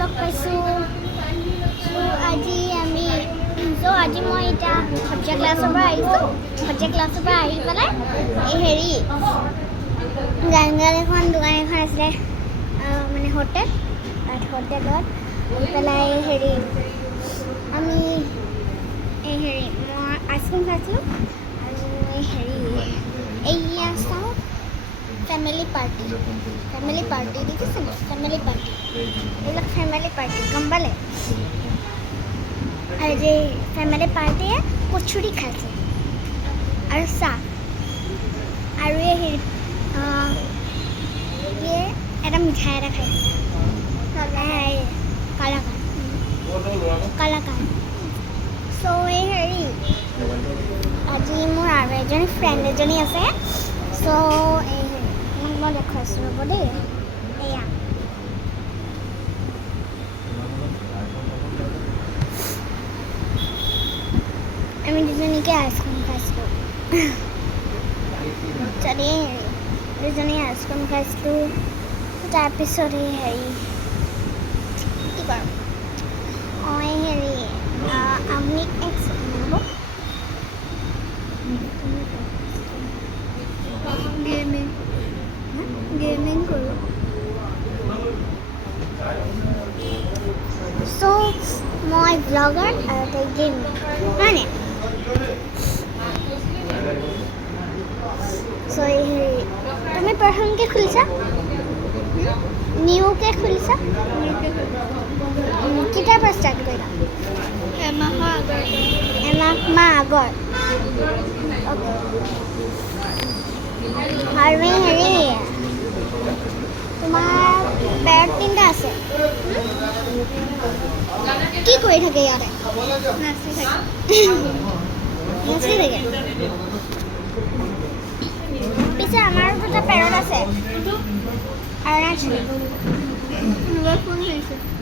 লগ পাইছোঁ আজি আমি আজি মই এতিয়া সত্ৰীয়া ক্লাছৰ পৰা আহিছোঁ সত্ৰীয়া ক্লাছৰ পৰা আহি পেলাই এই হেৰি গান এখন দোকান এখন আছিলে মানে হোটেলত আহি পেলাই হেৰি আমি এই হেৰি মই আইচক্ৰীম খাইছিলোঁ আৰু এই হেৰি এইয়া চাওঁ ফেমিলি পাৰ্টি দেখিছে নে ফেমিলি পাৰ্টি এইবিলাক ফেমিলি পাৰ্টি গম পালে আৰু যে ফেমিলি পাৰ্টিয়ে কচুৰি খাইছে আৰু চাহ আৰু এই হেৰি এটা মিঠাই এটা খাইছে কালাকান চ' এই হেৰি আজি মোৰ আৰু এজনী ফ্ৰেণ্ড এজনী আছে চ' এই হেৰি মই দেখুৱাইছোঁ ৰ'ব দেই এয়া আমি দুজনীকে আইচক্ৰীম খাইছিলোঁ যদি দুজনী আইচক্ৰীম খাইছিলোঁ তাৰপিছত এই হেৰি কি কৰোঁ অঁ এই হেৰি আপুনি এক ছেকেণ্ড হ'ব গেমিং কৰোঁ চ' মই ব্লগাৰ আৰু তাই গেমিং হয়নে চ' এই হেৰি তুমি প্ৰথমকৈ খুলিছা নিউকৈ খুলিছা কেতিয়াৰ পৰা ষ্টাৰ্ট কৰিলা এমাহ আগত অ'কে আৰু হেৰি তোমাৰ পেৰট তিনিটা আছে কি কৰি থাকে ইয়াতে নাচি থাকে পিছে আমাৰো দুটা পেৰট আছে আৰু নাছিলে কোনোবাই ফোন কৰিছে